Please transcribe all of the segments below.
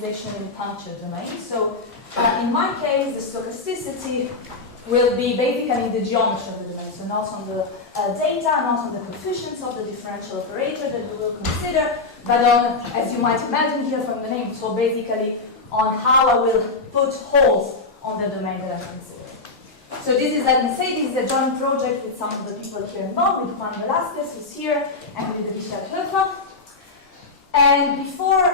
homogenization in punctured domain. So in my case, the stochasticity will be basically the geometry of the domain, so not on the data, not on the coefficients of the differential operator that we will consider, but on, as you might imagine here from the name, so basically on how I will put holes on the domain that I'm considering. So this is, let me say, this is a joint project with some of the people here in Bonn, with Juan Velàzquez, who's here, and with Höfer. And before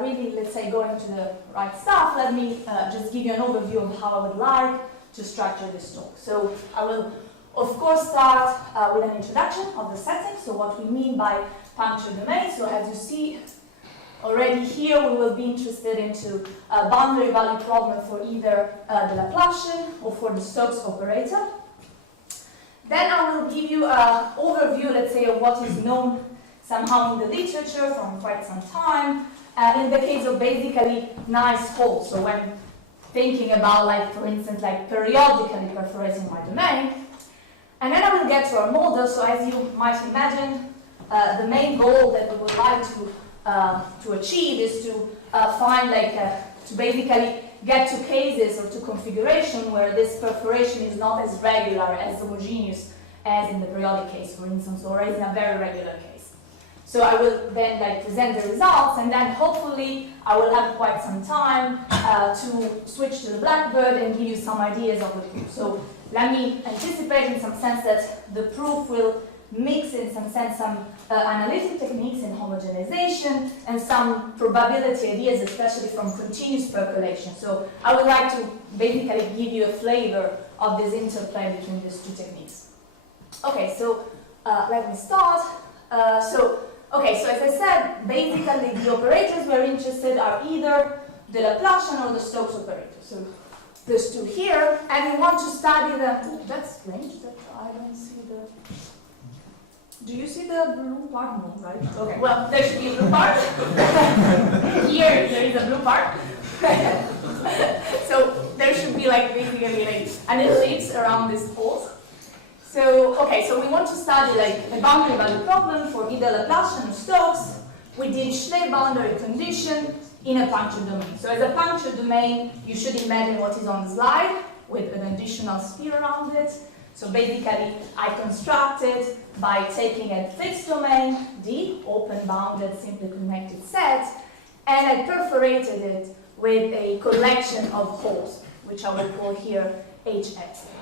really, let's say, going to the right stuff, let me just give you an overview of how I would like to structure this talk. So I will, of course, start with an introduction of the setting, so what we mean by punctured domain. So as you see already here, we will be interested into a boundary value problem for either the Laplacian or for the Stokes operator. Then I will give you an overview, let's say, of what is known somehow in the literature from quite some time, in the case of basically nice holes. So when thinking about, like, for instance, like periodically perforating my domain. And then I will get to our model. So as you might imagine, the main goal that we would like to achieve is to find, like, to basically get to cases or to configuration where this perforation is not as regular, as homogeneous as in the periodic case, for instance, or as in a very regular case. So I will then, like, present the results, and then hopefully I will have quite some time to switch to the Blackboard and give you some ideas of the proof. So let me anticipate in some sense that the proof will mix in some sense some analytic techniques in homogenization and some probability ideas, especially from continuous percolation. So I would like to basically give you a flavor of this interplay between these two techniques. Okay, so let me start. Okay, so as I said, basically the operators we're interested are either the Laplacian or the Stokes operator. So there's two here, and we want to study the. Oh, that's strange that I don't see the. Do you see the blue part? No, right? Okay. Well, there should be a blue part. Here, there is a blue part. So there should be, like, basically like an ellipse around this pole. So, okay, so we want to study, like, a boundary value problem for either Laplacian or Stokes with the Dirichlet boundary condition in a punctured domain. So as a punctured domain, you should imagine what is on the slide with an additional sphere around it. So basically, I construct it by taking a fixed domain, D, open-bounded, simply connected set, and I perforated it with a collection of holes, which I will call here H epsilon.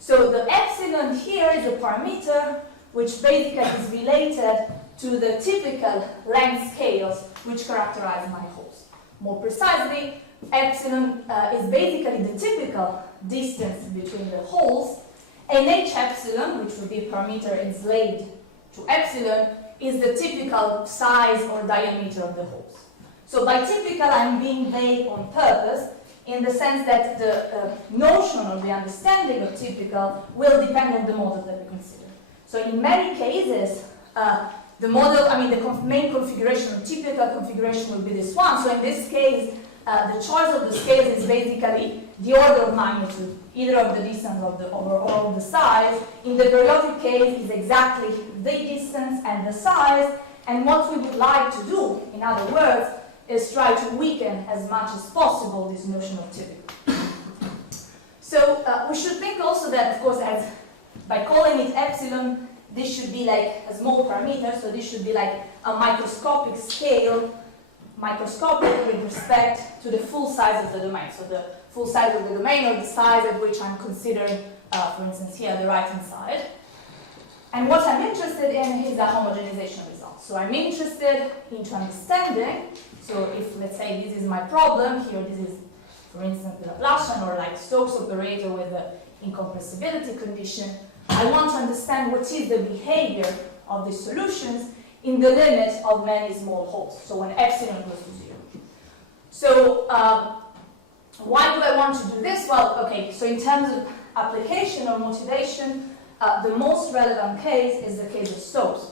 So the epsilon here is a parameter which basically is related to the typical length scales which characterize my holes. More precisely, epsilon is basically the typical distance between the holes, and H epsilon, which would be a parameter enslaved to epsilon, is the typical size or diameter of the holes. So by typical, I'm being vague on purpose, in the sense that the notion or the understanding of typical will depend on the model that we consider. So in many cases, the model, the main configuration or typical configuration will be this one. So in this case, the choice of the scales is basically the order of magnitude, either of the distance or of the size. In the periodic case, is exactly the distance and the size. And what we would like to do, in other words, is try to weaken as much as possible this notion of typical. So we should think also that, of course, as by calling it epsilon, this should be like a small parameter, so this should be like a microscopic scale, microscopic with respect to the full size of the domain. So the full size of the domain, or the size at which I'm considering, for instance, here the right-hand side. And what I'm interested in is the homogenization result. So I'm interested into understanding. So if, let's say, this is my problem, here this is, for instance, the Laplacian or like Stokes operator with the incompressibility condition, I want to understand what is the behavior of these solutions in the limit of many small holes, so when epsilon goes to 0. So why do I want to do this? Well, okay, so in terms of application or motivation, the most relevant case is the case of Stokes.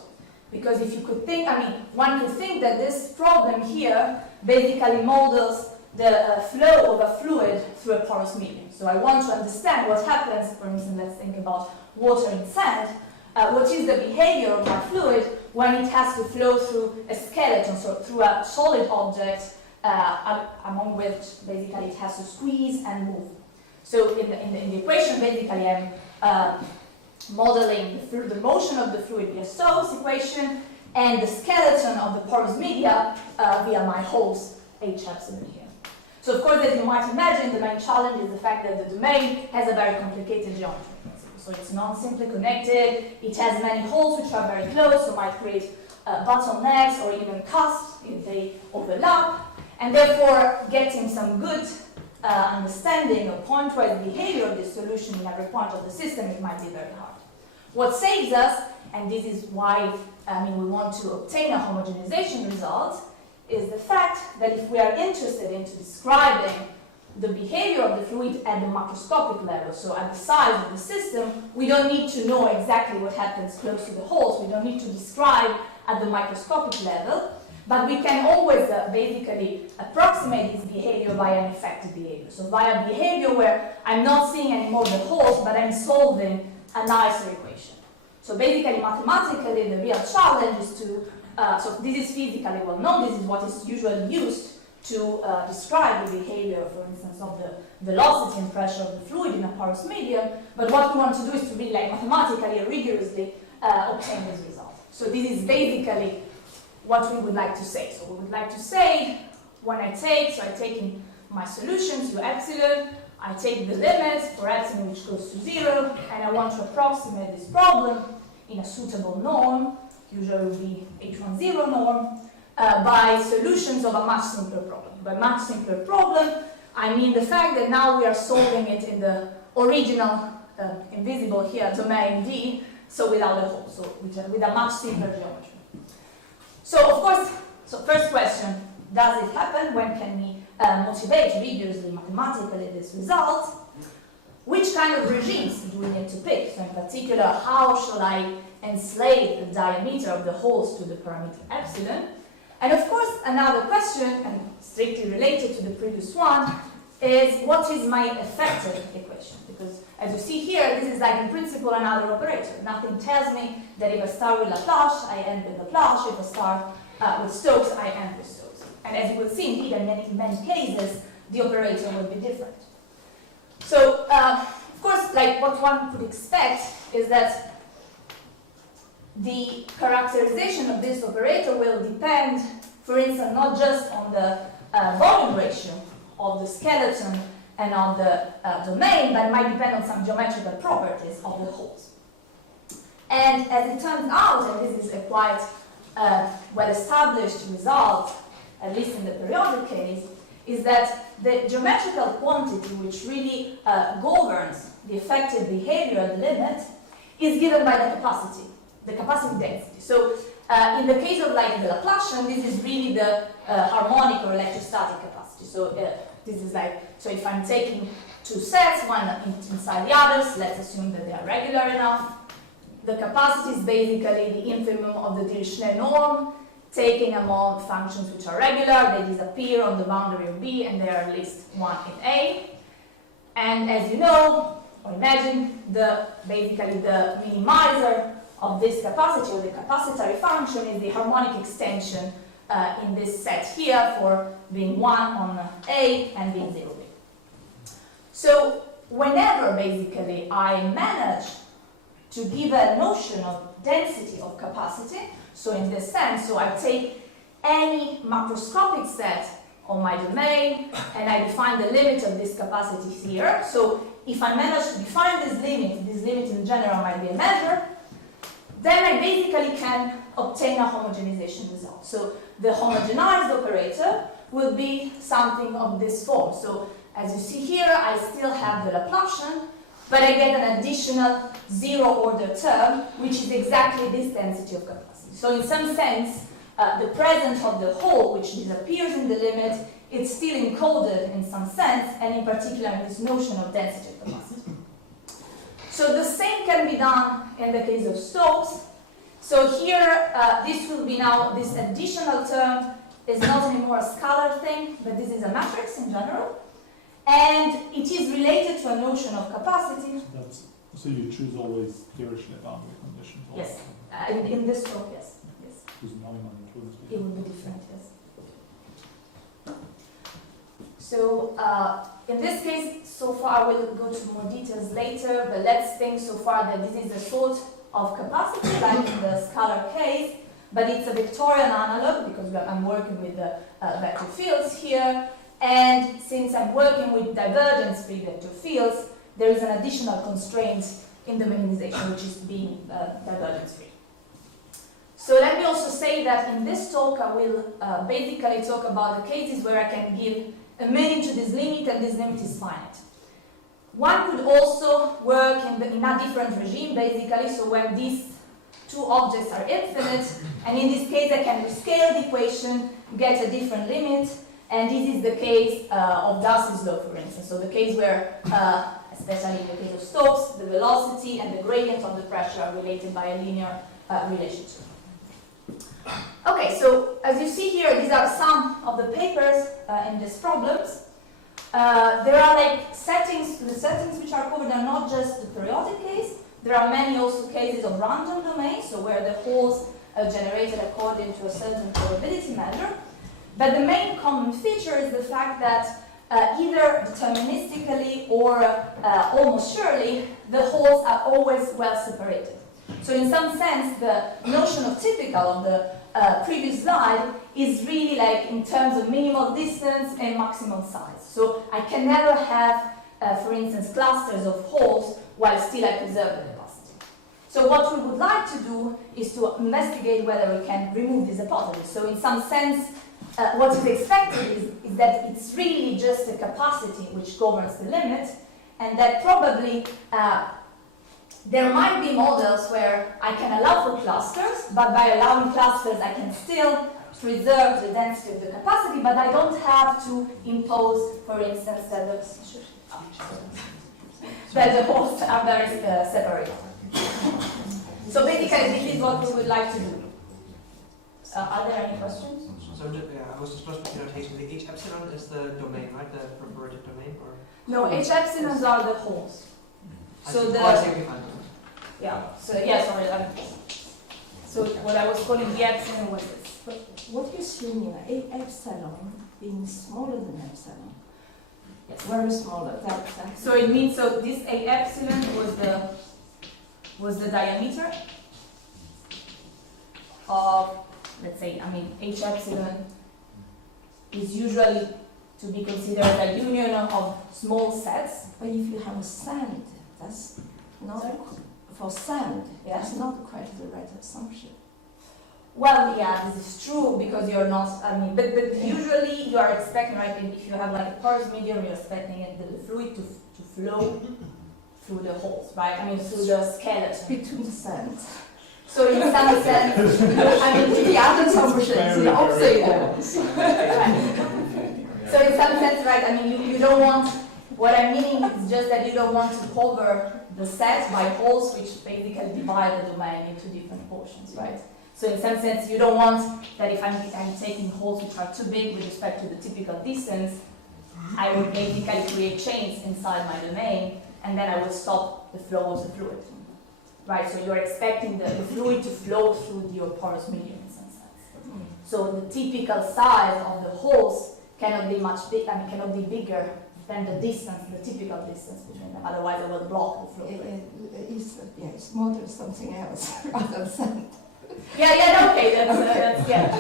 Because if you could think, one could think that this problem here basically models the flow of a fluid through a porous medium. So I want to understand what happens, for instance, let's think about water in sand. What is the behavior of my fluid when it has to flow through a skeleton, so through a solid object among which basically it has to squeeze and move. So in the equation, basically I'm modeling the motion of the fluid via Stokes equation and the skeleton of the porous media via my holes H epsilon here. So of course, as you might imagine, the main challenge is the fact that the domain has a very complicated geometry. So it's non-simply connected, it has many holes which are very close, so might create bottlenecks or even casts if they overlap, and therefore getting some good understanding of pointwise behavior of this solution in every point of the system, it might be very hard. What saves us, and this is why we want to obtain a homogenization result, is the fact that if we are interested in describing the behavior of the fluid at the macroscopic level, so at the size of the system, we don't need to know exactly what happens close to the holes. We don't need to describe at the microscopic level, but we can always basically approximate this behavior via an effective behavior. So via behavior where I'm not seeing anymore the holes, but I'm solving a nicer equation. So basically, mathematically, the real challenge is to, so this is physically well known, this is what is usually used to describe the behavior, for instance, of the velocity and pressure of the fluid in a porous medium, but what we want to do is to really mathematically, rigorously obtain this result. So this is basically what we would like to say. So we would like to say, when I take in my solutions, U epsilon, I take the limit for epsilon which goes to 0, and I want to approximate this problem in a suitable norm, usually will be H10 norm, by solutions of a much simpler problem. By much simpler problem, I mean the fact that now we are solving it in the original, invisible here, domain D, so without a hole, so with a much simpler geometry. So of course, first question, does it happen? When can we motivate rigorously mathematically this result? Which kind of regimes do we need to pick? So in particular, how shall I enslave the diameter of the holes to the parameter epsilon? And of course, another question, and strictly related to the previous one, is what is my effective equation? Because as you see here, this is in principle another operator. Nothing tells me that if I start with Laplace, I end with Laplace. If I start with Stokes, I end with Stokes. And as you will see, indeed, in many cases, the operator will be different. So, of course, what one could expect is that the characterization of this operator will depend, for instance, not just on the volume ratio of the skeleton and of the domain, but it might depend on some geometrical properties of the holes. And as it turns out, and this is a quite well-established result, at least in the periodic case, is that the geometrical quantity which really governs the effective behavior at the limit is given by the capacity density. So in the case of the Laplacian, this is really the harmonic or electrostatic capacity. So this is so if I'm taking two sets, one inside the others, let's assume that they are regular enough. The capacity is basically the infimum of the Dirichlet norm, taken among functions which are regular, they disappear on the boundary of B, and they are at least one in A. And as you know, or imagine, basically the minimizer of this capacity, or the capacitary function, is the harmonic extension in this set here for being 1 on A and being 0 B. So whenever basically I manage to give a notion of density of capacity, so in this sense, so I take any macroscopic set on my domain and I define the limit of this capacity here. So if I manage to define this limit in general might be a measure, then I basically can obtain a homogenization result. So the homogenized operator will be something of this form. So as you see here, I still have the Laplacian, but I get an additional zero-order term, which is exactly this density of capacity. So in some sense, the presence of the hole, which disappears in the limit, it's still encoded in some sense, and in particular in this notion of density of capacity. So the same can be done in the case of Stokes. So here, this will be now, this additional term is not anymore a scalar thing, but this is a matrix in general. And it is related to a notion of capacity. So you choose always Dirichlet boundary conditions? Yes, in this form, yes. It would be different, yes. So in this case, so far I will go to more details later, but let's think so far that this is a sort of capacity, like in the scalar case, but it's a Victorian analog because I'm working with the vector fields here, and since I'm working with divergence-free vector fields, there is an additional constraint in the minimization, which is being divergence-free. So let me also say that in this talk I will basically talk about the cases where I can give a meaning to this limit and this limit is finite. One could also work in a different regime basically, so when these two objects are infinite, and in this case I can rescale the equation, get a different limit, and this is the case of Darcy's law, for instance, so the case where, especially in the case of Stokes, the velocity and the gradient of the pressure are related by a linear relationship. Okay, so as you see here, these are some of the papers in these problems. There are like settings, the settings which are covered are not just the periodic case, there are many also cases of random domains, so where the holes are generated according to a certain probability measure. But the main common feature is the fact that either deterministically or almost surely, the holes are always well separated. So in some sense, the notion of typical of the previous slide is really like in terms of minimal distance and maximal size. So I can never have, for instance, clusters of holes while still I preserve the capacity. So what we would like to do is to investigate whether we can remove these hypotheses. So in some sense, what is expected is that it's really just the capacity which governs the limit, and that probably there might be models where I can allow for clusters, but by allowing clusters I can still preserve the density of the capacity, but I don't have to impose, for instance, that the holes are very separate. So basically this is what we would like to do. Are there any questions? So I was just lost with the notation. The H epsilon is the domain, right? The perforated domain, or no? H epsilons are the holes. So the yeah. So yes, so what I was calling the epsilon was this. But what you assume here, A epsilon being smaller than epsilon? Yes. Very smaller. So it means so this A epsilon was the diameter of, let's say, H epsilon is usually to be considered a union of small sets. But if you have a sand, that's not for sand. Yeah. That's not quite the right assumption. Well, yeah, this is true because you're not. But usually you are expecting, right? If you have like a porous medium, you're expecting the fluid to flow through the holes, right? Through the skeleton. Between the sand. So in some sense, the other assumption is the opposite. So in some sense, right? You don't want. What I'm meaning is just that you don't want to cover the set by holes which basically divide the domain into different portions, right? So in some sense, you don't want that if I'm taking holes which are too big with respect to the typical distance, I would basically create chains inside my domain, and then I will stop the flow of the fluid, right? So you're expecting the fluid to flow through your porous medium in some sense. So the typical size of the holes cannot be cannot be bigger than the distance, the typical distance between them. Otherwise, I will block the flow. It's more than something else rather than sand. Yeah, okay, that's yeah.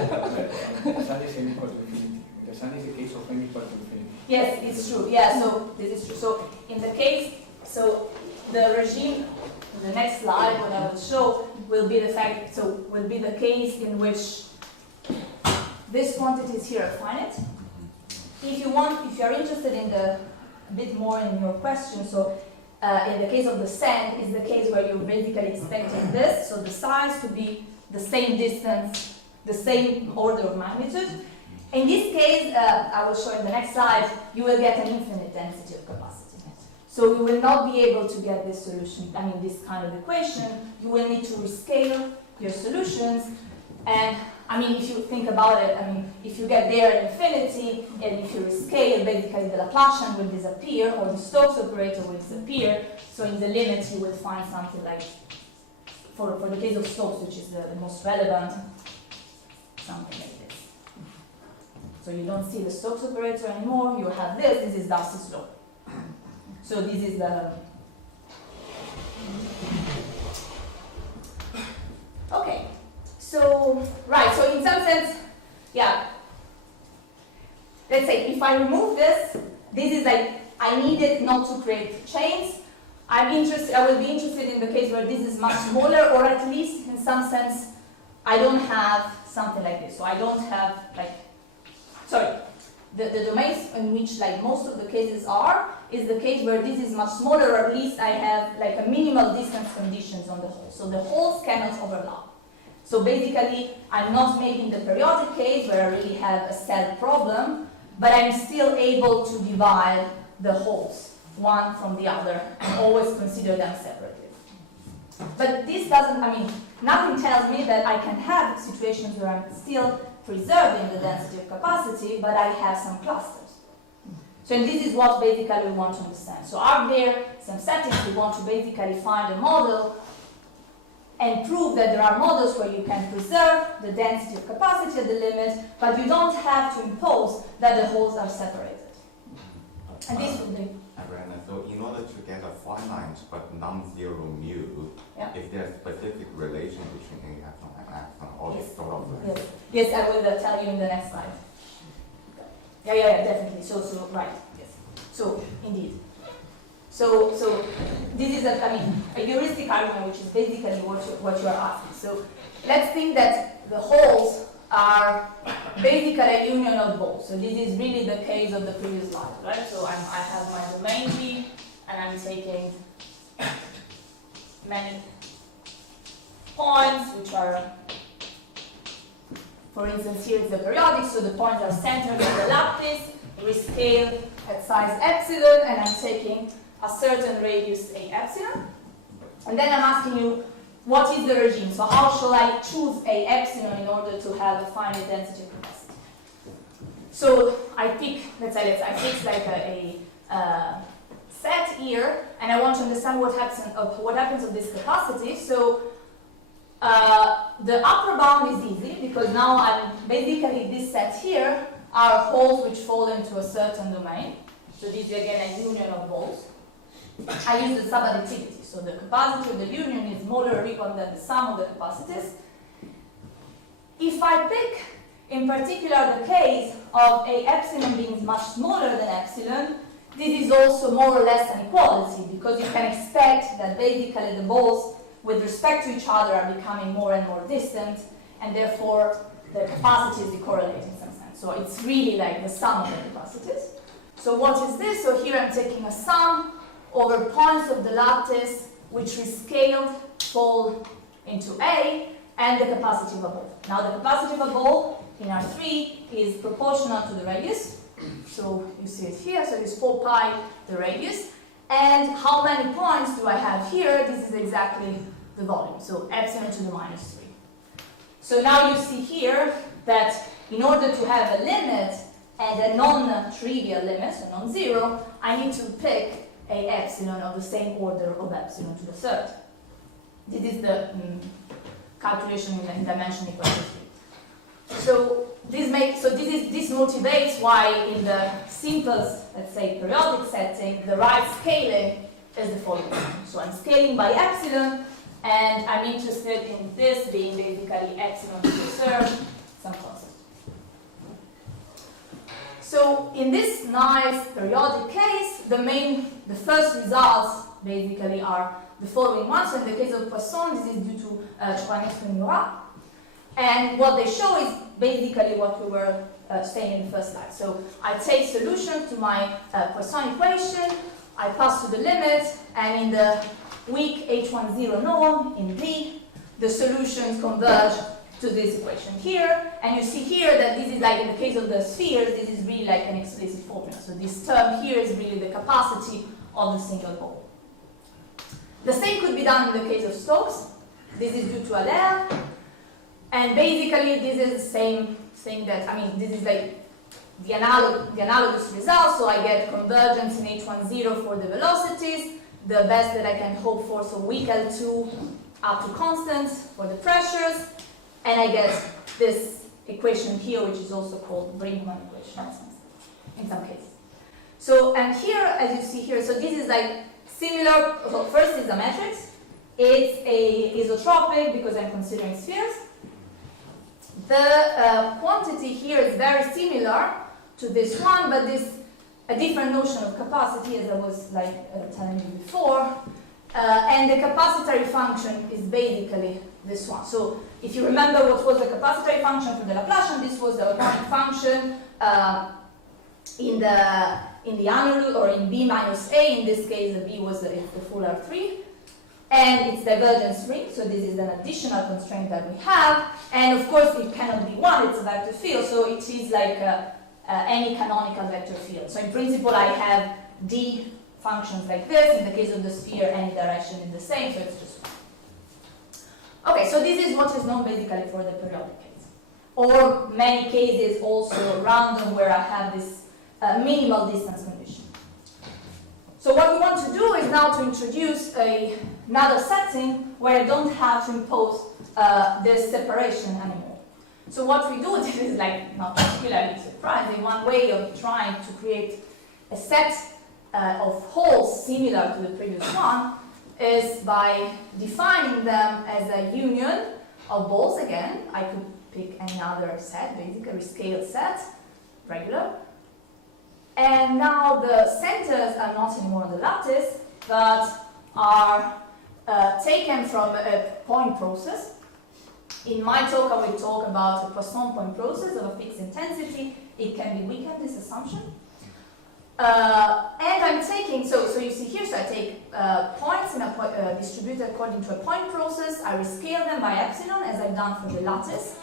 Sun is n equal to infinity. The sun is a case of n equal to infinity. Yes, it's true. Yeah, so this is true. So in the case, so the regime, the next slide, what I will show will be the fact. So will be the case in which this quantities here are finite. If you're interested in a bit more in your question, so in the case of the sand is the case where you're basically expecting this, so the size to be the same distance, the same order of magnitude. In this case, I will show in the next slide, you will get an infinite density of capacity. So you will not be able to get this solution, this kind of equation. You will need to rescale your solutions. And if you think about it, if you get there in infinity, and if you rescale, basically the Laplacian will disappear, or the Stokes operator will disappear. So in the limit, you will find something like, for the case of Stokes, which is the most relevant, something like this. So you don't see the Stokes operator anymore, you have this is Darcy's law. So this is the... Okay, so, right, so in some sense, yeah, let's say if I remove this, this is like, I need it not to create chains. I will be interested in the case where this is much smaller, or at least in some sense, I don't have something like this. So I don't have like, sorry, the domains in which like most of the cases are, is the case where this is much smaller, or at least I have like a minimal distance conditions on the hole. So the holes cannot overlap. So basically, I'm not making the periodic case where I really have a cell problem, but I'm still able to divide the holes, one from the other, and always consider them separately. But this doesn't, I mean, nothing tells me that I can have situations where I'm still preserving the density of capacity, but I have some clusters. So this is what basically we want to understand. So are there some settings we want to basically find a model and prove that there are models where you can preserve the density of capacity at the limit, but you don't have to impose that the holes are separated. And this would be... Arianna, so in order to get a finite but non-zero mu, Yeah. is there a specific relation between axon and axon, or Yes. this sort of Yes, yes, I will tell you in the next slide. Yeah, definitely. So, right, yes. So, indeed. So this is a heuristic argument, which is basically what you are asking. So, let's think that the holes are basically a union of balls. So this is really the case of the previous slide, right? So I have my domain V, and I'm taking many points, which are, for instance, here is the periodic, so the points are centered on the lattice, rescaled at size epsilon, and I'm taking a certain radius A epsilon. And then I'm asking you, what is the regime? So how shall I choose A epsilon in order to have a finite density of capacity? So I pick, I fix like a set here, and I want to understand what happens of this capacity. So the upper bound is easy, because now I'm basically this set here are holes which fall into a certain domain. So this is again a union of holes. I use the subadditivity, so the capacity of the union is smaller or equal than the sum of the capacities. If I pick, in particular, the case of A epsilon being much smaller than epsilon, this is also more or less an equality, because you can expect that basically the balls, with respect to each other, are becoming more and more distant, and therefore the capacity is decorrelating in some sense. So it's really like the sum of the capacities. So what is this? So here I'm taking a sum over points of the lattice which rescaled fall into A, and the capacity of a ball. Now the capacity of a ball in R3 is proportional to the radius. So you see it here, so it's 4 pi the radius. And how many points do I have here? This is exactly the volume, so epsilon to the minus 3. So now you see here that in order to have a limit and a non-trivial limit, so non-zero, I need to pick A epsilon of the same order of epsilon to the third. This is the calculation in dimension equal to 3. So this motivates why in the simplest, let's say, periodic setting, the right scaling is the following. So I'm scaling by epsilon, and I'm interested in this being basically epsilon to the third, some constant. So in this nice periodic case, the first results basically are the following ones. So in the case of Poisson, this is due to Cioranescu and Murat. And what they show is basically what we were saying in the first slide. So I take solution to my Poisson equation, I pass to the limit, and in the weak H10 norm in D, the solutions converge to this equation here, and you see here that this is like in the case of the spheres, this is really like an explicit formula. So this term here is really the capacity of the single ball. The same could be done in the case of Stokes. This is due to L, and basically this is the same thing that, this is like the analogous result, so I get convergence in H10 for the velocities, the best that I can hope for, so weak L2 up to constants for the pressures, and I get this equation here, which is also called Brinkmann equation in some cases. So, and here, as you see here, so this is like similar, so first is a matrix. It's a isotropic because I'm considering spheres. The quantity here is very similar to this one, but this a different notion of capacity, as I was telling you before. And the capacitary function is basically this one. So if you remember what was the capacitary function for the Laplacian, this was the harmonic function in the analog, or in B minus A. In this case, the B was the full R3. And it's divergence ring, so this is an additional constraint that we have. And of course, it cannot be one, it's a vector field, so it is like any canonical vector field. So in principle, I have D functions like this. In the case of the sphere, any direction is the same, so it's just one. Okay, so this is what is known basically for the periodic case. Or many cases also random, where I have this minimal distance condition. So what we want to do is now to introduce another setting where I don't have to impose this separation anymore. So what we do, this is like not particularly surprising, one way of trying to create a set of holes similar to the previous one is by defining them as a union of balls. Again, I could pick any other set, basically a rescaled set, regular. And now the centers are not anymore on the lattice, but are taken from a point process. In my talk, I will talk about a Poisson point process of a fixed intensity. It can be weakened, this assumption. And I'm taking, so you see here, so I take points in a distributed according to a point process. I rescale them by epsilon, as I've done for the lattice.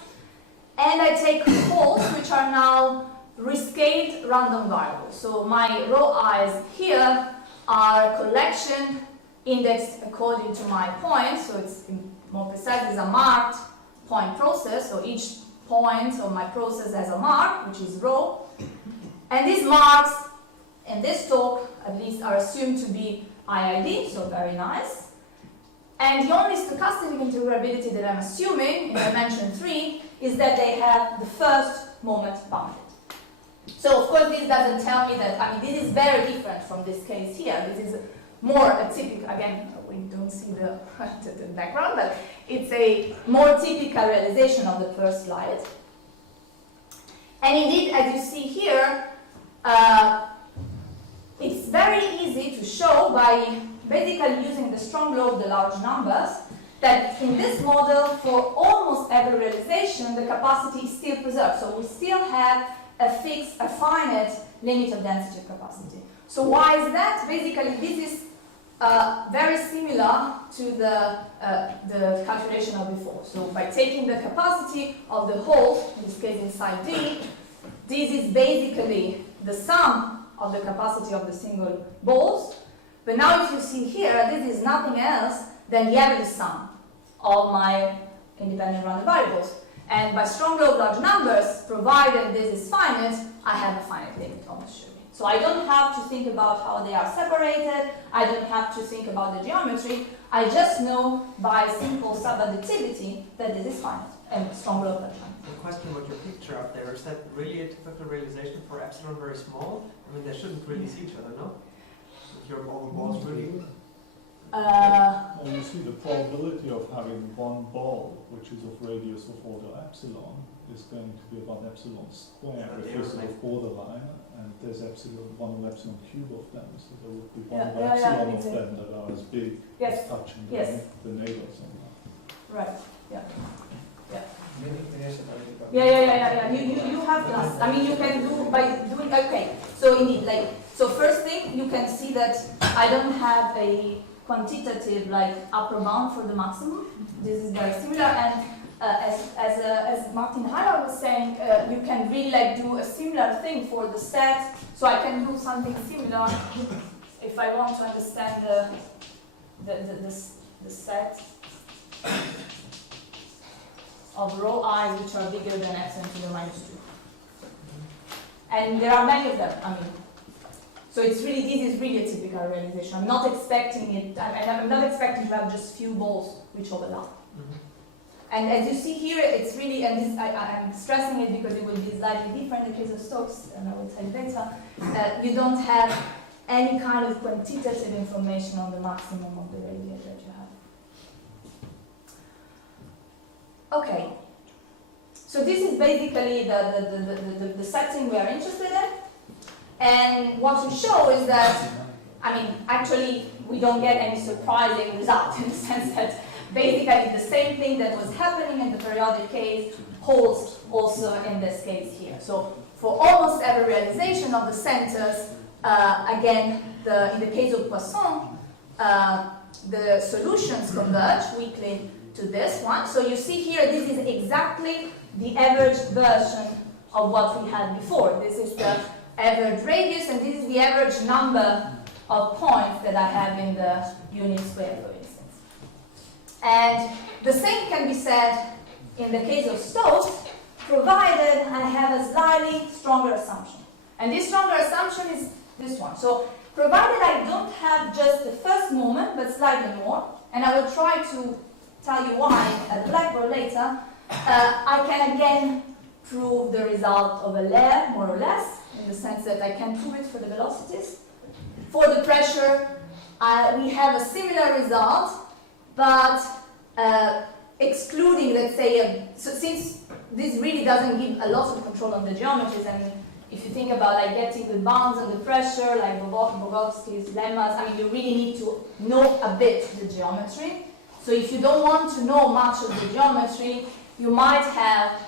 And I take holes, which are now rescaled random variables. So my row i's here are a collection indexed according to my point. So it's more precise, it's a marked point process. So each point of my process has a mark, which is rho. And these marks in this talk, at least, are assumed to be IID, so very nice. And the only stochastic integrability that I'm assuming in dimension 3 is that they have the first moment bounded. So of course this doesn't tell me that, I mean, this is very different from this case here. This is more a typical, again, we don't see the background, but it's a more typical realization of the first slide. And indeed, as you see here, it's very easy to show by basically using the strong law of the large numbers that in this model, for almost every realization, the capacity is still preserved. So we still have a finite limit of density of capacity. So why is that? Basically, this is very similar to the calculation of before. So by taking the capacity of the hole, in this case inside D, this is basically the sum of the capacity of the single balls. But now if you see here, this is nothing else than the average sum of my independent random variables. And by strong law of large numbers, provided this is finite, I have a finite limit almost surely. So I don't have to think about how they are separated, I don't have to think about the geometry, I just know by simple subadditivity that this is finite, and strong law of large numbers. The question about your picture up there, is that really a typical realization for epsilon very small? I mean, they shouldn't really see each other, no? If your balls really... Well, you see the probability of having one ball, which is of radius of order epsilon, is going to be about epsilon squared if this is of borderline, and there's one epsilon cube of them, so there would be one epsilon of them that are as big as touching the neighbors on that. Right, yeah. Yeah. You have plus. I mean, you can do by doing, okay. So indeed, so first thing, you can see that I don't have a quantitative upper bound for the maximum. This is very similar, and as Martin Heller was saying, you can really do a similar thing for the set. So I can do something similar if I want to understand the set of row i's which are bigger than epsilon to the -2. And there are many of them, I mean. So this is really a typical realization. I'm not expecting it, and I'm not expecting to have just few balls which overlap. And as you see here, it's really, and this, I'm stressing it because it will be slightly different in the case of Stokes, and I will tell you later, you don't have any kind of quantitative information on the maximum of the radii that you have. Okay, so this is basically the setting we are interested in. And what we show is that, I mean, actually, we don't get any surprising result in the sense that basically the same thing that was happening in the periodic case holds also in this case here. So for almost every realization of the centers, again, in the case of Poisson, the solutions converge weakly to this one. So you see here, this is exactly the average version of what we had before. This is the average radius, and this is the average number of points that I have in the unit square, for instance. And the same can be said in the case of Stokes, provided I have a slightly stronger assumption. And this stronger assumption is this one. So provided I don't have just the first moment, but slightly more, and I will try to tell you why at Blackboard later, I can again prove the result of a layer, more or less, in the sense that I can prove it for the velocities. For the pressure, we have a similar result, but excluding, let's say, so since this really doesn't give a lot of control on the geometries, and if you think about like getting the bounds and the pressure, like Velàzquez lemmas, I mean, you really need to know a bit the geometry. So if you don't want to know much of the geometry, you might have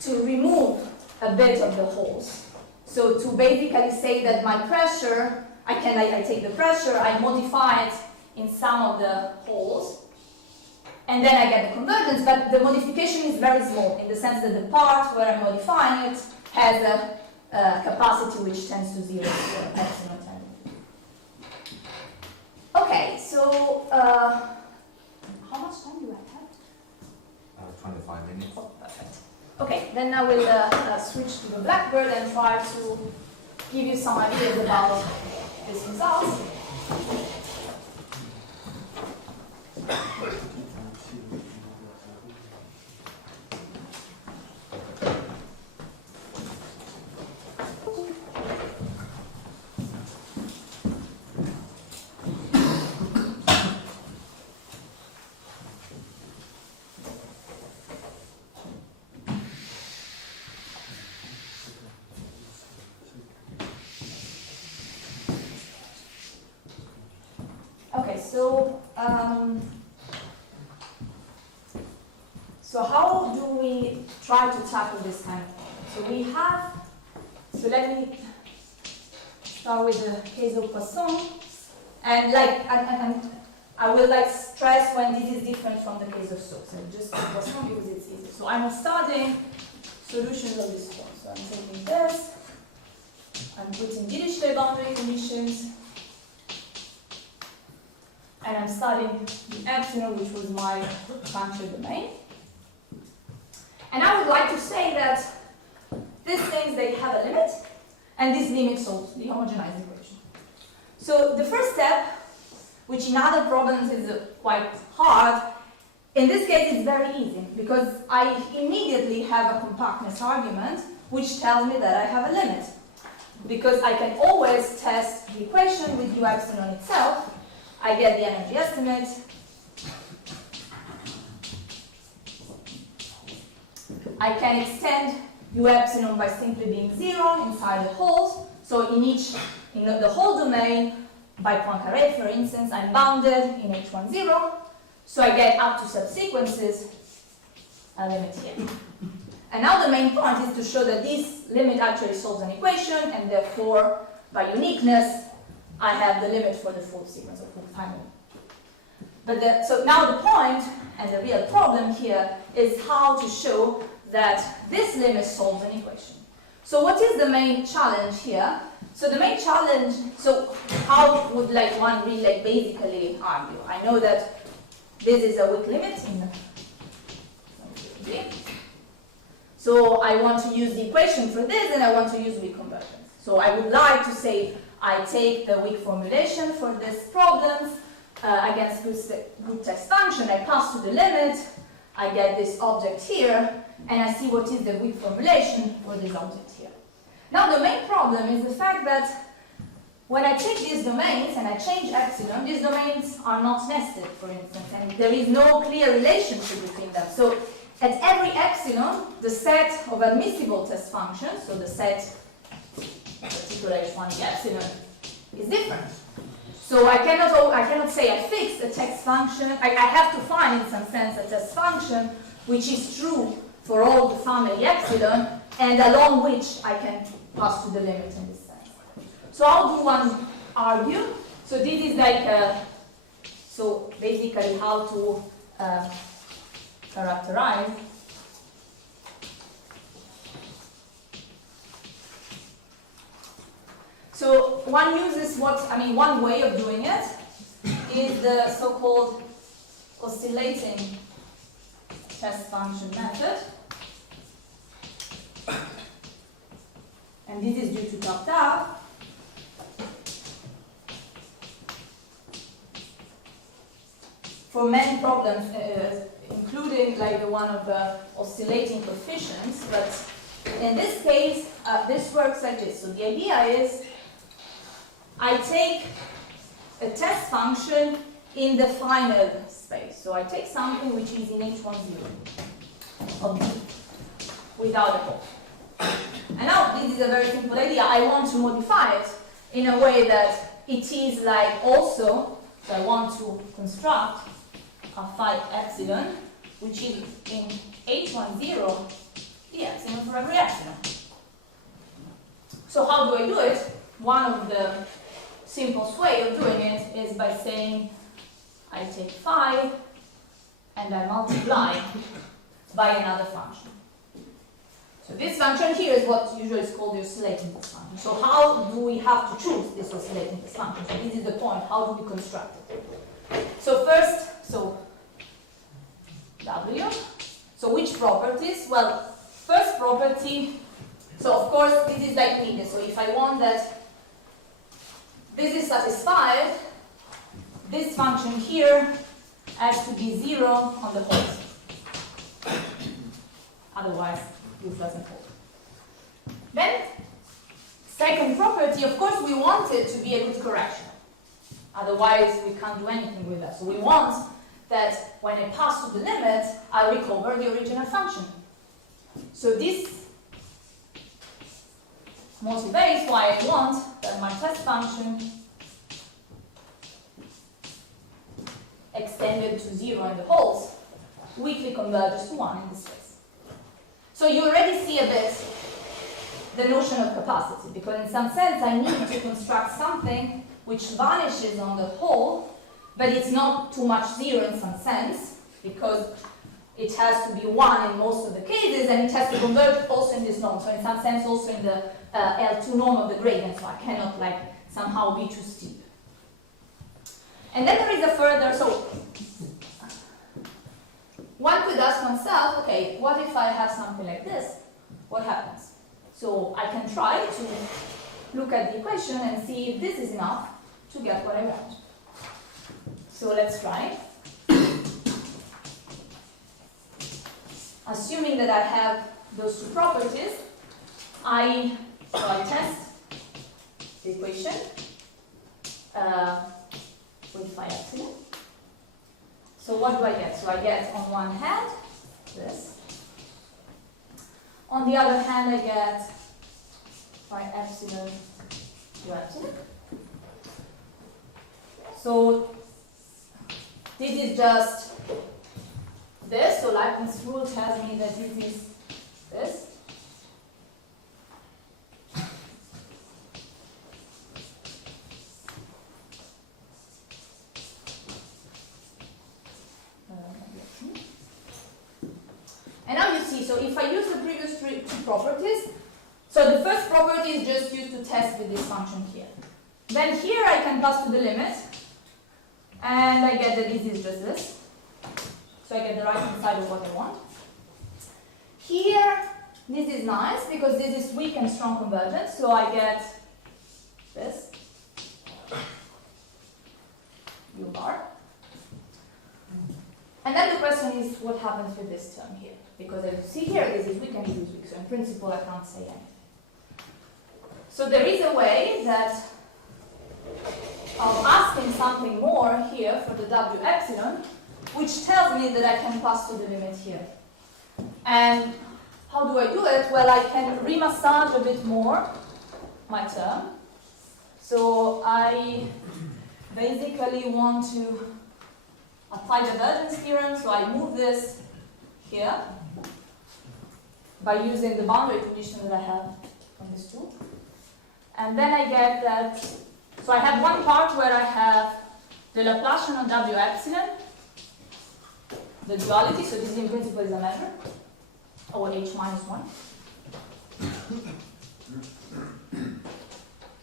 to remove a bit of the holes. So to basically say that my pressure, I take the pressure, I modify it in some of the holes, and then I get the convergence, but the modification is very small in the sense that the part where I'm modifying it has a capacity which tends to 0 for epsilon 10. Okay, so how much time do I have? 25 minutes. Oh, perfect. Okay, then I will switch to the Blackboard and try to give you some ideas about this result. So how do we try to tackle this kind of problem? So let me start with the case of Poisson, and I will stress when this is different from the case of Stokes. And just Poisson because it's easy. So I'm starting solutions of this form. So I'm taking this, I'm putting Dirichlet boundary conditions, and I'm starting the epsilon, which was my punctured domain. And I would like to say that these things, they have a limit, and this limit solves the homogenized equation. So the first step, which in other problems is quite hard, in this case it's very easy, because I immediately have a compactness argument, which tells me that I have a limit. Because I can always test the equation with u epsilon itself. I get the energy estimate. I can extend u epsilon by simply being 0 inside the holes. So in the whole domain, by Poincaré, for instance, I'm bounded in H1, 0. So I get up to subsequences a limit here. And now the main point is to show that this limit actually solves an equation, and therefore, by uniqueness, I have the limit for the full sequence of full time. But so now the point, and the real problem here, is how to show that this limit solves an equation. So what is the main challenge here? So the main challenge, so how would one really basically argue? I know that this is a weak limit in so I want to use the equation for this, and I want to use weak convergence. So I would like to say I take the weak formulation for this problem against good test function. I pass to the limit. I get this object here, and I see what is the weak formulation for this object here. Now the main problem is the fact that when I take these domains and I change epsilon, these domains are not nested, for instance, and there is no clear relationship between them. So at every epsilon, the set of admissible test functions, so the set particular h1 epsilon, is different. So I cannot say I fix a test function. I have to find, in some sense, a test function which is true for all the family epsilon, and along which I can pass to the limit in this sense. So how do one argue? So this is like, so basically how to characterize So one uses one way of doing it is the so-called oscillating test function method. And this is due to tau. For many problems, including like the one of oscillating coefficients, but in this case, this works like this. So the idea is I take a test function in the final space. So I take something which is in h10 of D without a hole. And now this is a very simple idea. I want to modify it in a way that it is like also, so I want to construct a phi epsilon which is in h10 the epsilon for every epsilon. So how do I do it? One of the simplest way of doing it is by saying I take phi and I multiply by another function. So this function here is what usually is called the oscillating test function. So how do we have to choose this oscillating test function? So this is the point. How do we construct it? So first, so W. So which properties? Well, first property, so of course this is like needed. So if I want that this is satisfied, this function here has to be 0 on the holes. Otherwise, it doesn't hold. Then, second property, of course, we want it to be a good correction. Otherwise, we can't do anything with that. So we want that when I pass to the limit, I recover the original function. So this motivates why I want that my test function extended to 0 in the holes weakly converges to 1 in this case. So you already see a bit the notion of capacity, because in some sense I need to construct something which vanishes on the hole, but it's not too much 0 in some sense, because it has to be 1 in most of the cases, and it has to converge also in this norm. So in some sense also in the L2 norm of the gradient, so I cannot like somehow be too steep. And then there is a further, so one could ask oneself, okay, what if I have something like this? What happens? So I can try to look at the equation and see if this is enough to get what I want. So let's try. Assuming that I have those two properties, I test the equation with phi epsilon. So what do I get? So I get on one hand this. On the other hand, I get phi epsilon to epsilon. So this is just this. So Leibniz rule tells me that this is this. And now you see, so if I use the previous two properties, so the first property is just used to test with this function here. Then here I can pass to the limit, and I get that this is just this. So I get the right hand side of what I want. Here, this is nice, because this is weak and strong convergence, so I get this, U bar. And then the question is, what happens with this term here? Because as you see here, this is weak and this is weak, so in principle I can't say anything. So there is a way that of asking something more here for the W epsilon, which tells me that I can pass to the limit here. And how do I do it? Well, I can remassage a bit more my term. So I basically want to apply the divergence theorem, so I move this here by using the boundary condition that I have on this two. And then I get that, so I have one part where I have the Laplacian on W epsilon, the duality, so this in principle is a measure, or H minus 1.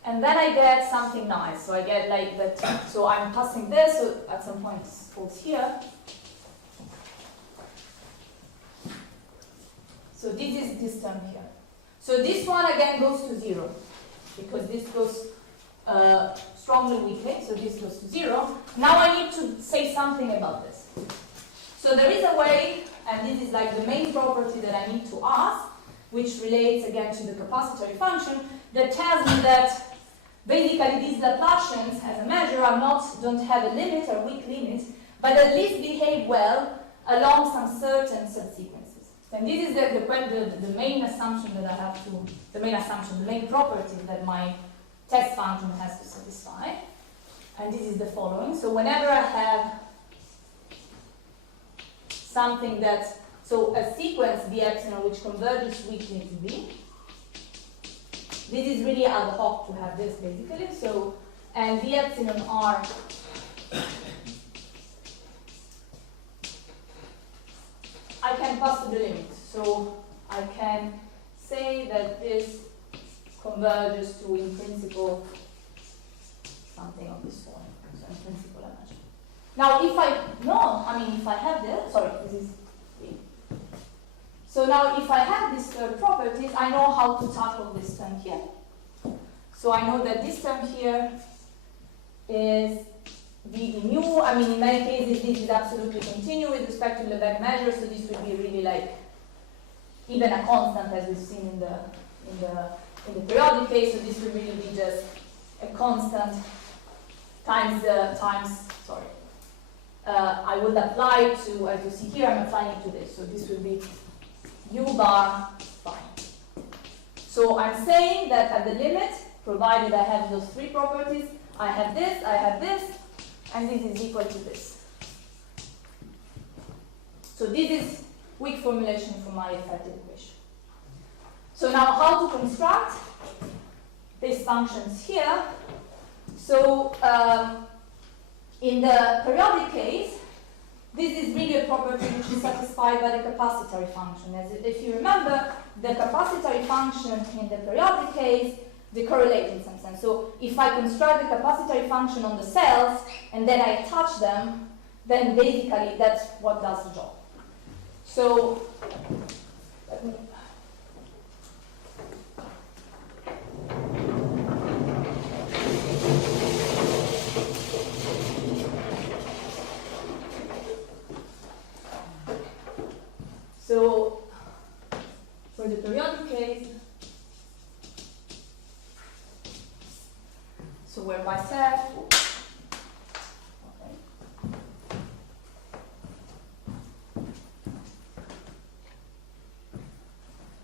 And then I get something nice, so I get like that, so I'm passing this, so at some point it falls here. So this is this term here. So this one again goes to 0, because this goes strongly weakly, so this goes to 0. Now I need to say something about this. So there is a way, and this is like the main property that I need to ask, which relates again to the capacitory function, that tells me that basically these Laplacians as a measure don't have a limit or weak limit, but at least behave well along some certain subsequences. And this is the main assumption that I have to, the main property that my test function has to satisfy. And this is the following. So whenever I have something that, so a sequence B epsilon which converges weakly to B, this is really ad hoc to have this basically. So, and B epsilon R I can pass to the limit. So I can say that this converges to, in principle, something of this form. So in principle, I imagine. Now, if I have this, sorry, this is B. So now, if I have these third properties, I know how to tackle this term here. So I know that this term here is V mu. I mean, in many cases, this is absolutely continuous with respect to Lebesgue measure, so this would be really like even a constant, as we've seen in the periodic case. So this would really be just a constant times I would apply to, as you see here, I'm applying to this. So this would be U bar phi. So I'm saying that at the limit, provided I have those three properties, I have this, and this is equal to this. So this is weak formulation for my effective equation. So now how to construct these functions here. So in the periodic case, this is really a property which is satisfied by the capacitory function. As if you remember, the capacitory function in the periodic case, they correlate in some sense. So if I construct the capacitory function on the cells and then I attach them, then basically that's what does the job. So for the periodic case, so where my set, okay.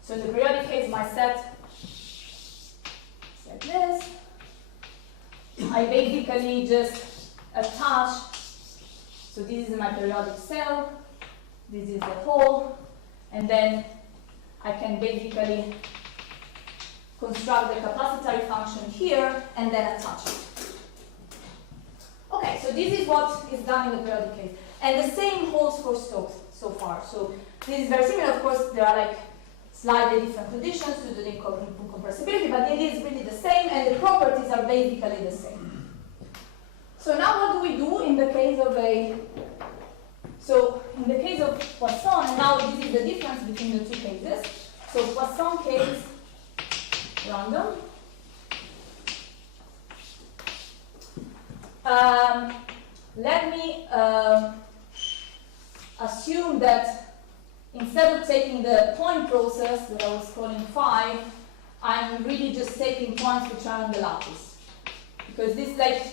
So in the periodic case, my set is like this. I basically just attach, so this is my periodic cell, this is the hole, and then I can basically construct the capacitory function here and then attach it. Okay, so this is what is done in the periodic case. And the same holds for Stokes so far. So this is very similar. Of course, there are like slightly different conditions to the incompressibility, but it is really the same, and the properties are basically the same. So now what do we do in the case of so in the case of Poisson, and now this is the difference between the two cases. So Poisson case, random. Let me assume that instead of taking the point process that I was calling phi, I'm really just taking points which are on the lattice. Because this, like,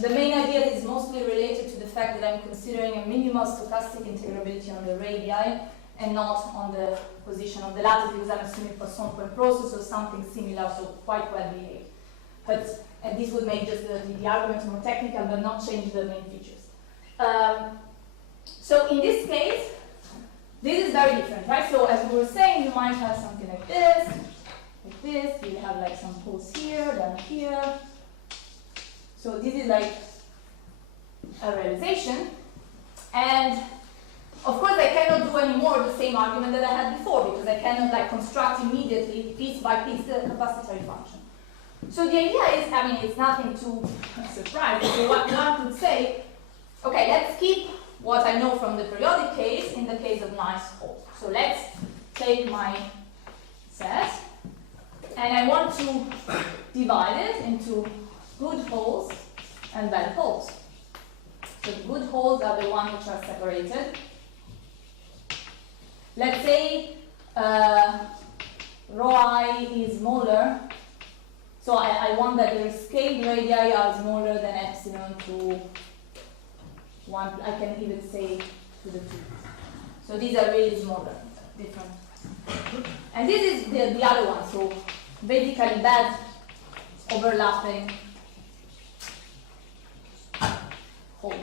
the main idea is mostly related to the fact that I'm considering a minimal stochastic integrability on the radii and not on the position of the lattice, because I'm assuming Poisson point process or something similar, so quite well behaved. But and this would make just the argument more technical, but not change the main features. So in this case, this is very different, right? So as we were saying, you might have something like this. You have like some poles here, then here. So this is like a realization. And of course, I cannot do anymore the same argument that I had before, because I cannot like construct immediately, piece by piece, the capacitary function. So the idea is, I mean, it's nothing too surprising. So what one could say, okay, let's keep what I know from the periodic case in the case of nice holes. So let's take my set, and I want to divide it into good holes and bad holes. So the good holes are the ones which are separated. Let's say rho I is smaller. So I want that the rescaled radii are smaller than epsilon to 1, I can even say to the 2. So these are really smaller, different. And this is the other one, so basically bad overlapping holes.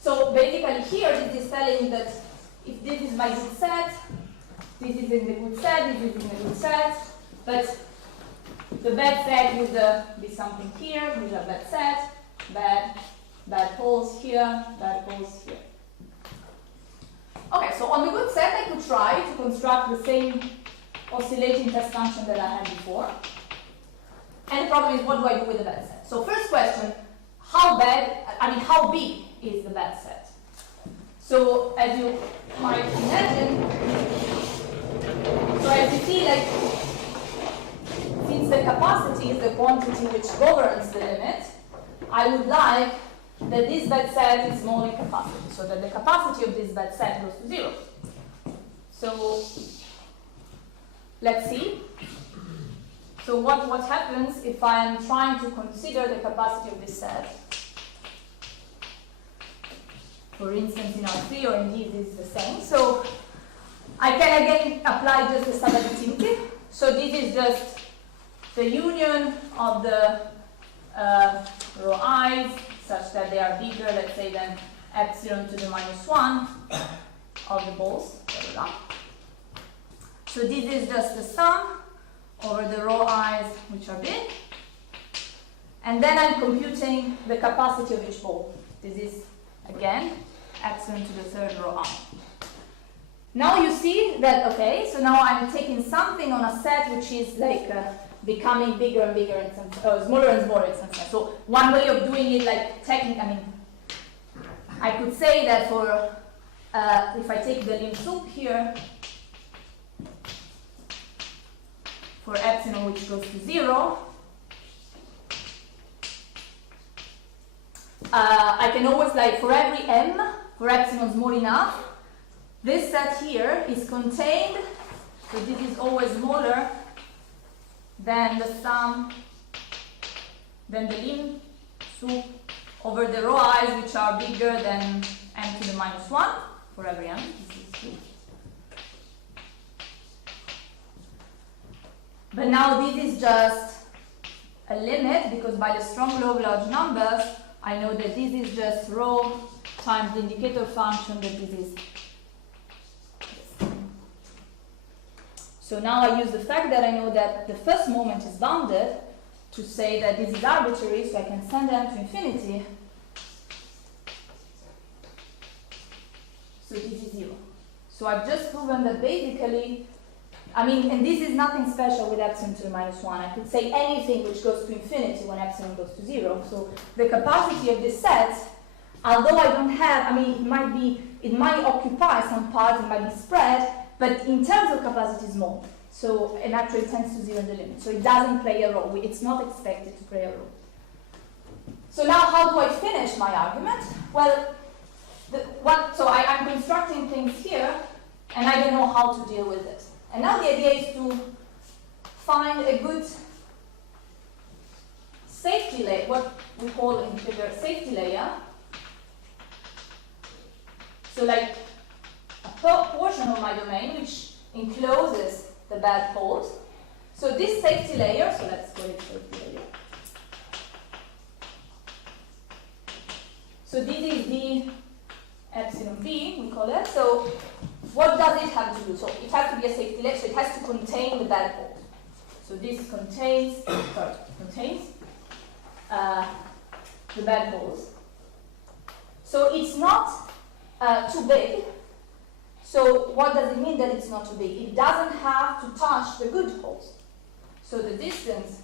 So basically here this is telling me that if this is my good set, this is in the good set, this is in the good set, but the bad set would be something here, these are bad set, bad holes here, bad holes here. Okay, so on the good set I could try to construct the same oscillating test function that I had before. And the problem is, what do I do with the bad set? So first question, how big is the bad set? So as you might imagine, so as you see, like, since the capacity is the quantity which governs the limit, I would like that this bad set is small in capacity, so that the capacity of this bad set goes to 0. So let's see. So what happens if I am trying to consider the capacity of this set? For instance, in R3, or indeed this is the same. So I can again apply just the subadditivity. So this is just the union of the rho i's such that they are bigger, let's say, than epsilon to the -1 of the balls. So this is just the sum over the rho i's which are big. And then I'm computing the capacity of each ball. This is, again, epsilon to the third rho I. Now you see that, okay, so now I'm taking something on a set which is like becoming bigger and bigger in some, smaller and smaller in some sense. So one way of doing it, like technically, I mean, I could say that for, if I take the lim sup here, for epsilon which goes to 0, I can always, like, for every m, for epsilon small enough, this set here is contained, so this is always smaller than the sum, than the lim sup over the rho i's which are bigger than m to the -1 for every m. This is 2. But now this is just a limit, because by the strong law of large numbers, I know that this is just rho times the indicator function, that this is. So now I use the fact that I know that the first moment is bounded to say that this is arbitrary, so I can send m to infinity. So this is 0. So I've just proven that basically, I mean, and this is nothing special with epsilon to the -1. I could say anything which goes to infinity when epsilon goes to 0. So the capacity of this set, although I don't have, I mean, it might occupy some part, it might be spread, but in terms of capacity is small. So, and actually tends to 0 in the limit. So it doesn't play a role. It's not expected to play a role. So now how do I finish my argument? Well, So I'm constructing things here, and I don't know how to deal with it. And now the idea is to find a good safety layer, what we call in figure safety layer. So like a portion of my domain which encloses the bad poles. So this safety layer, so let's call it safety layer. So this is the epsilon b, we call it. So what does it have to do? So it has to be a safety layer, so it has to contain the bad poles. So this contains, the bad poles. So it's not too big. So what does it mean that it's not too big? It doesn't have to touch the good poles. So the distance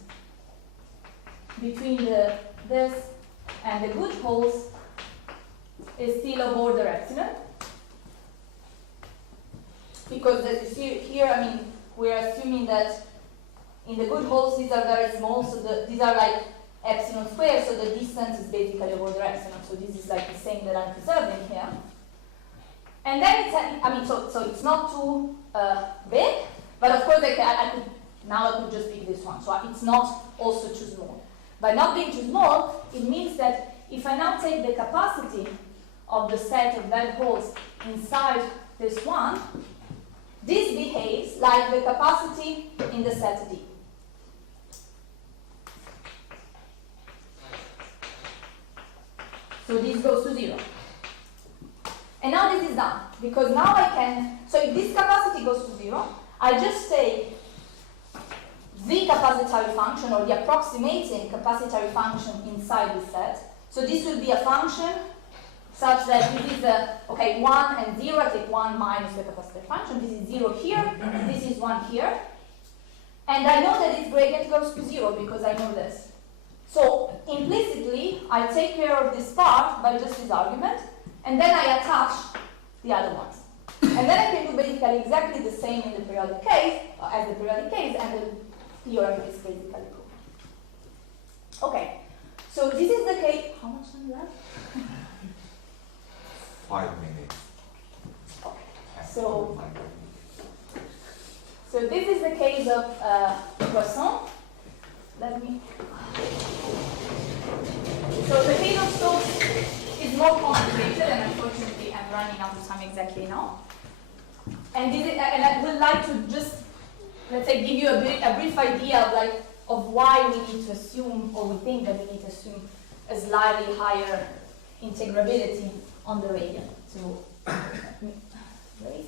between this and the good poles is still of order epsilon. Because as you see here, I mean, we're assuming that in the good holes these are very small, so these are like epsilon squared, so the distance is basically of order epsilon. So this is like the same that I'm preserving here. And then it's, so it's not too big, but of course I could just pick this one. So it's not also too small. By not being too small, it means that if I now take the capacity of the set of bad holes inside this one, this behaves like the capacity in the set D. So this goes to 0. And now this is done, because now I can, so if this capacity goes to 0, I just take the capacitary function or the approximating capacitary function inside the set. So this will be a function such that this is okay, 1 and 0, I take 1 minus the capacitary function, this is 0 here, this is 1 here. And I know that this gradient goes to 0 because I know this. So implicitly, I take care of this part by just this argument, and then I attach the other ones. And then I can do basically exactly the same in the periodic case, as the periodic case, and the theorem is basically proved. Okay, so this is the case. How much time left? 5 minutes. Okay. So this is the case of Poisson. Let me. So the case of Stokes is more complicated, and unfortunately I'm running out of time exactly now. And I would like to just, let's say, give you a brief idea of why we need to assume, or we think that we need to assume, a slightly higher integrability on the radian. So let me erase.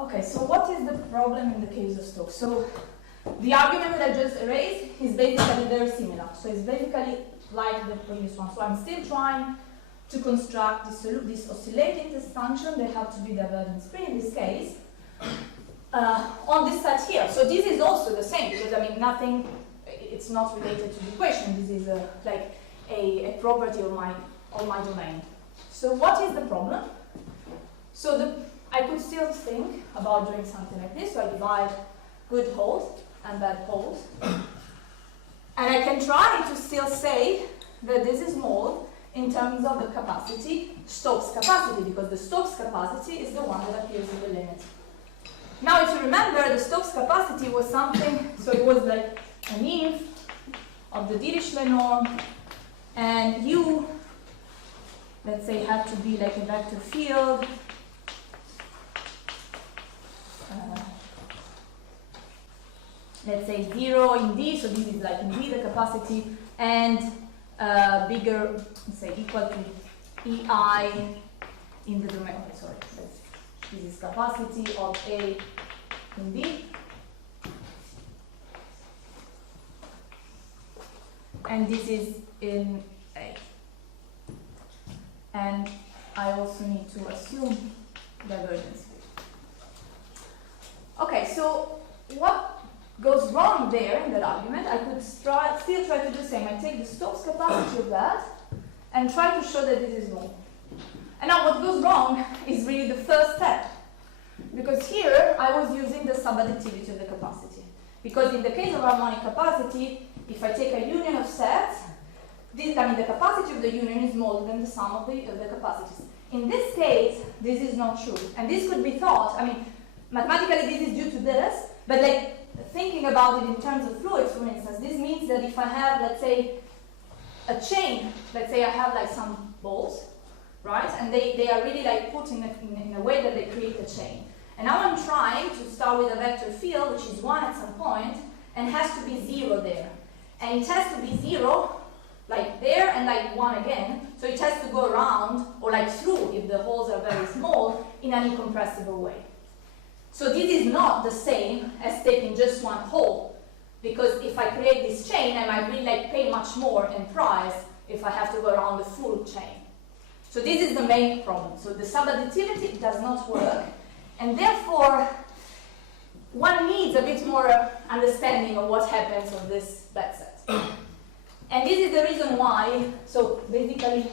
Okay, so what is the problem in the case of Stokes? So the argument that I just erased is basically very similar. So it's basically like the previous one. So I'm still trying to construct this oscillating test function. They have to be divergence free in this case on this set here. So this is also the same because I mean nothing. It's not related to the equation. This is like a property of my domain. So what is the problem? So I could still think about doing something like this. So I divide good holes and bad holes. And I can try to still say that this is mole in terms of the capacity, Stokes capacity, because the Stokes capacity is the one that appears in the limit. Now if you remember, the Stokes capacity was something, so it was like an inf of the Dirichlet norm, and U, let's say, had to be like a vector field. Let's say 0 in D, so this is like in D the capacity, and bigger, let's say equal to EI in the domain. Okay, sorry, this is capacity of A in D. And this is in A. And I also need to assume divergence. Okay, so what goes wrong there in that argument? I could still try to do the same. I take the Stokes capacity of that and try to show that this is null. And now what goes wrong is really the first step. Because here I was using the subadditivity of the capacity. Because in the case of harmonic capacity, if I take a union of sets, the capacity of the union is smaller than the sum of the capacities. In this case, this is not true. And this could be thought, mathematically this is due to this, but like thinking about it in terms of fluids, for instance, this means that if I have, let's say, a chain, let's say I have like some balls, right? And they are really like put in a way that they create a chain. And now I'm trying to start with a vector field, which is 1 at some point, and has to be 0 there. And it has to be 0, like there, and like 1 again. So it has to go around, or like through, if the holes are very small, in an incompressible way. So this is not the same as taking just one hole, because if I create this chain, I might really like pay much more in price if I have to go around the full chain. So this is the main problem. So the subadditivity does not work, and therefore one needs a bit more understanding of what happens on this bed set. And this is the reason why, so basically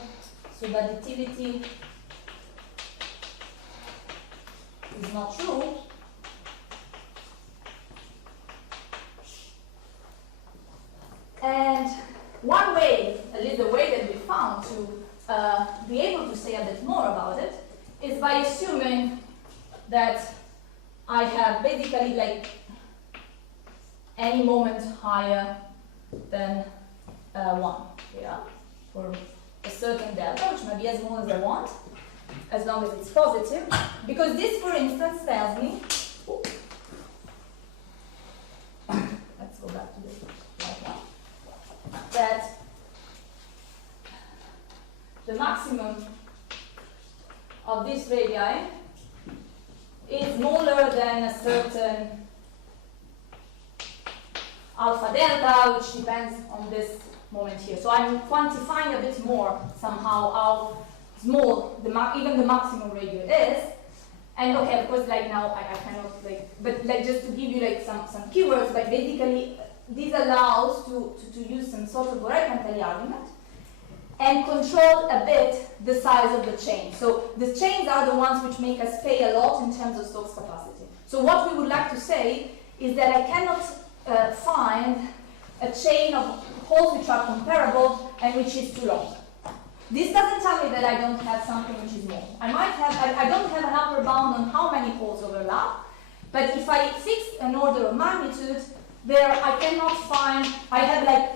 subadditivity is not true. And one way, at least the way that we found to be able to say a bit more about it, is by assuming that I have basically like any moment higher than 1, yeah, for a certain delta, which might be as small as I want, as long as it's positive, because this, for instance, tells me, let's go back to this right now, that the maximum of this radii is smaller than a certain alpha delta, which depends on this moment here. So I'm quantifying a bit more somehow how small even the maximum radius is. And okay, of course, like now I cannot like, but like just to give you like some keywords, like basically this allows to use some sort of Brinkmann-type argument and control a bit the size of the chain. So the chains are the ones which make us pay a lot in terms of Stokes capacity. So what we would like to say is that I cannot find a chain of holes which are comparable and which is too long. This doesn't tell me that I don't have something which is more. I don't have an upper bound on how many holes overlap, but if I fix an order of magnitude, there I cannot find, I have like,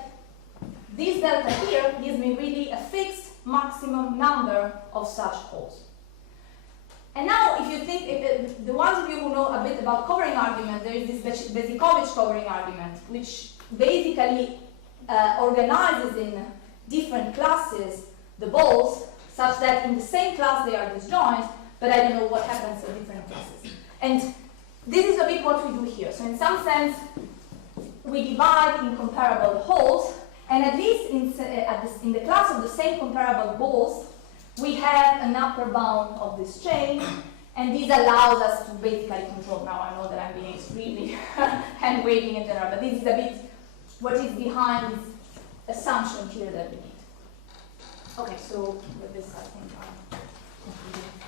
this delta here gives me really a fixed maximum number of such holes. And now, if you think, the ones of you who know a bit about covering argument, there is this Velàzquez covering argument, which basically organizes in different classes the balls, such that in the same class they are disjoint, but I don't know what happens in different classes. And this is a bit what we do here. So in some sense, we divide in comparable holes, and at least in the class of the same comparable balls, we have an upper bound of this chain, and this allows us to basically control. Now I know that I'm being extremely hand-waving in general, but this is a bit what is behind this assumption here that we need. Okay, so with this I think I'm concluding.